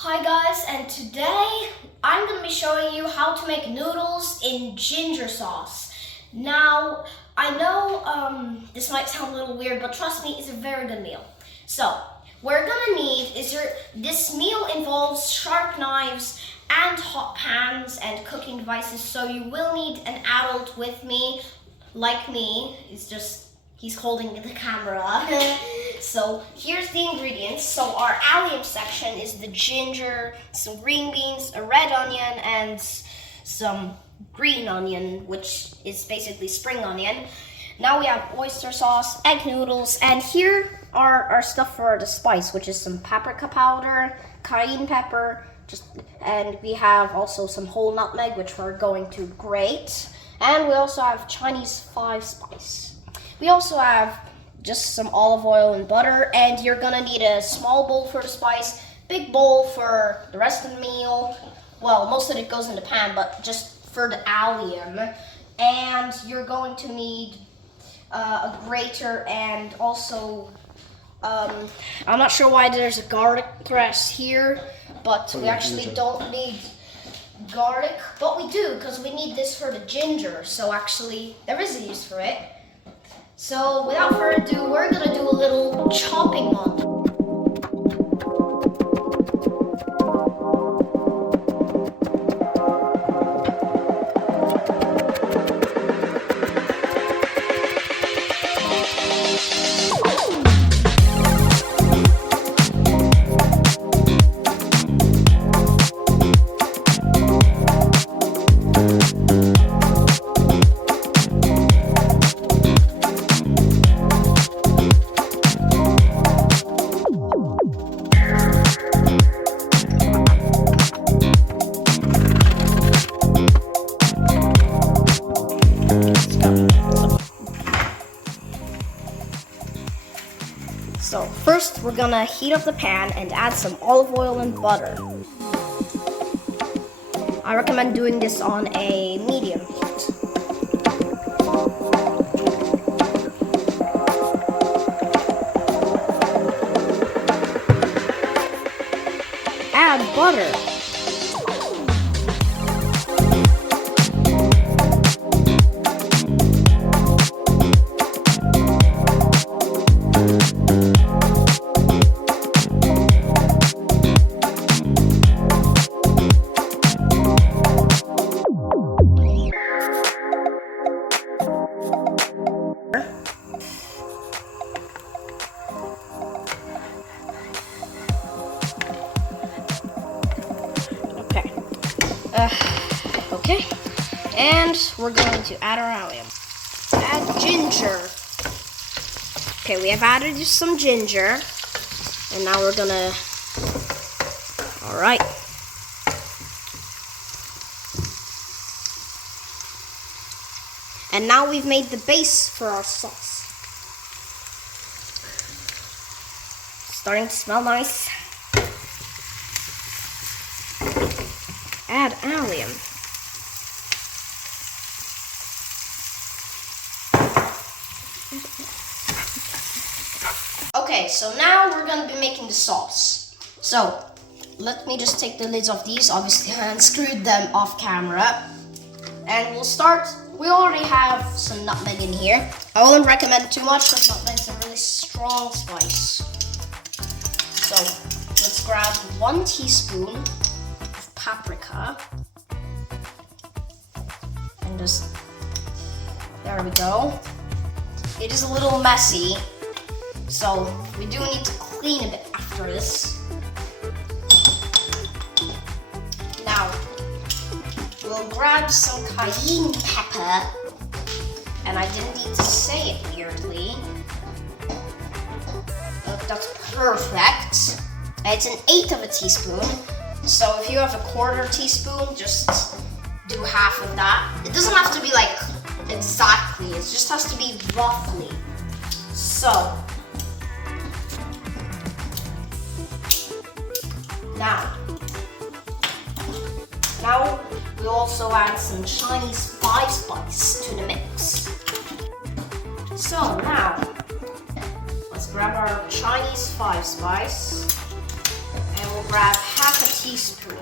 Hi guys, and today I'm going to be showing you how to make noodles in ginger sauce. Now, I know this might sound a little weird, but trust me, it's a very good meal. So, what we're going to need is this meal involves sharp knives and hot pans and cooking devices, so you will need an adult with me, like me. He's holding the camera. So here's the ingredients. So our allium section is the ginger, some green beans, a red onion, and some green onion, which is basically spring onion. Now we have oyster sauce, egg noodles, and here are our stuff for the spice, which is some paprika powder, cayenne pepper, and we have also some whole nutmeg, which we're going to grate. And we also have Chinese 5 spice. We also have just some olive oil and butter, and you're gonna need a small bowl for the spice, big bowl for the rest of the meal. Well, most of it goes in the pan, but just for the allium. And you're going to need a grater and also, I'm not sure why there's a garlic press here, but we actually don't need garlic, but we do because we need this for the ginger. So actually, there is a use for it. So without further ado, we're gonna do a little chopping montage. So first we're gonna heat up the pan and add some olive oil and butter. I recommend doing this on a medium heat. Add butter. Okay, and we're going to add our allium. Add ginger. Okay, we have added some ginger, and now we're gonna, all right. And now we've made the base for our sauce. Starting to smell nice. Add allium. Okay, so now we're gonna be making the sauce. So, let me just take the lids off these. Obviously, I unscrewed them off camera. And we'll start. We already have some nutmeg in here. I wouldn't recommend too much because nutmeg's a really strong spice. So, let's grab 1 teaspoon of paprika. And just, there we go. It is a little messy, so we do need to clean a bit after this. Now, we'll grab some cayenne pepper, and I didn't need to say it weirdly. That's perfect. It's 1/8 of a teaspoon, so if you have a 1/4 teaspoon, just do half of that. It doesn't have to be like exactly, it just has to be roughly. So, now we'll also add some Chinese 5 spice to the mix. So now, let's grab our Chinese 5 spice and we'll grab half a teaspoon.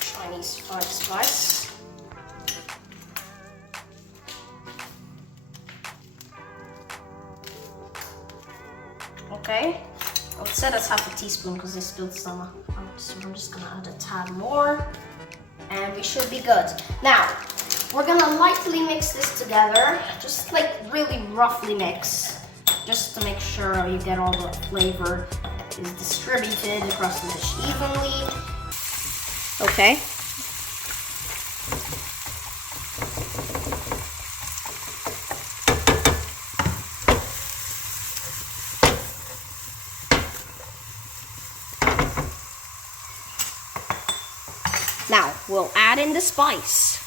Chinese fried spice. Okay, I would say that's half a teaspoon because I spilled some out, so I'm just gonna add a tad more, and we should be good. Now, we're gonna lightly mix this together, just like really roughly mix, just to make sure you get all the flavor is distributed across the dish evenly. Okay. Now, we'll add in the spice.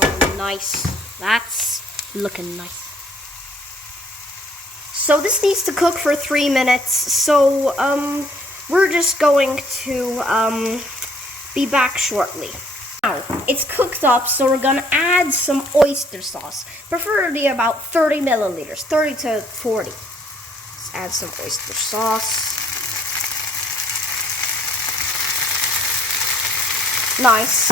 Oh, nice. That's looking nice. So this needs to cook for 3 minutes. So we're just going to be back shortly. Now it's cooked up, so we're gonna add some oyster sauce, preferably about 30 milliliters, 30 to 40. Let's add some oyster sauce. Nice.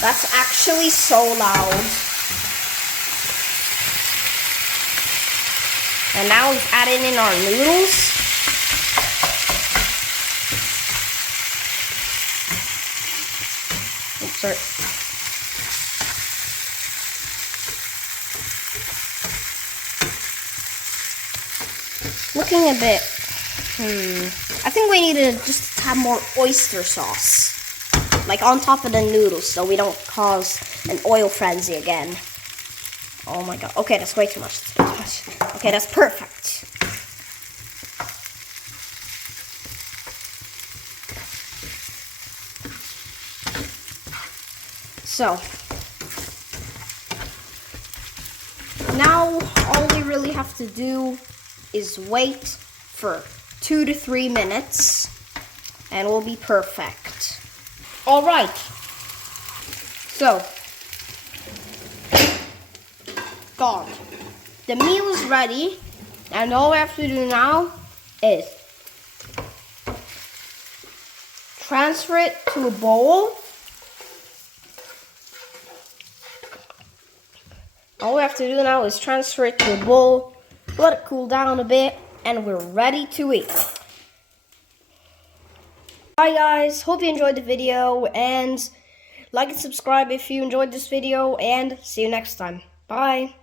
That's actually so loud. And now we've added in our noodles. Oops, sorry. Looking a bit, I think we need to just have more oyster sauce. Like on top of the noodles, so we don't cause an oil frenzy again. Oh my god. Okay, that's way too much. That's way too much. Okay, that's perfect. So, now all we really have to do is wait for 2 to 3 minutes, and we'll be perfect. All right, so, God, the meal is ready, and all we have to do now is transfer it to a bowl. All we have to do now is transfer it to a bowl, let it cool down a bit, and we're ready to eat. Bye guys, hope you enjoyed the video, and like and subscribe if you enjoyed this video, and see you next time. Bye.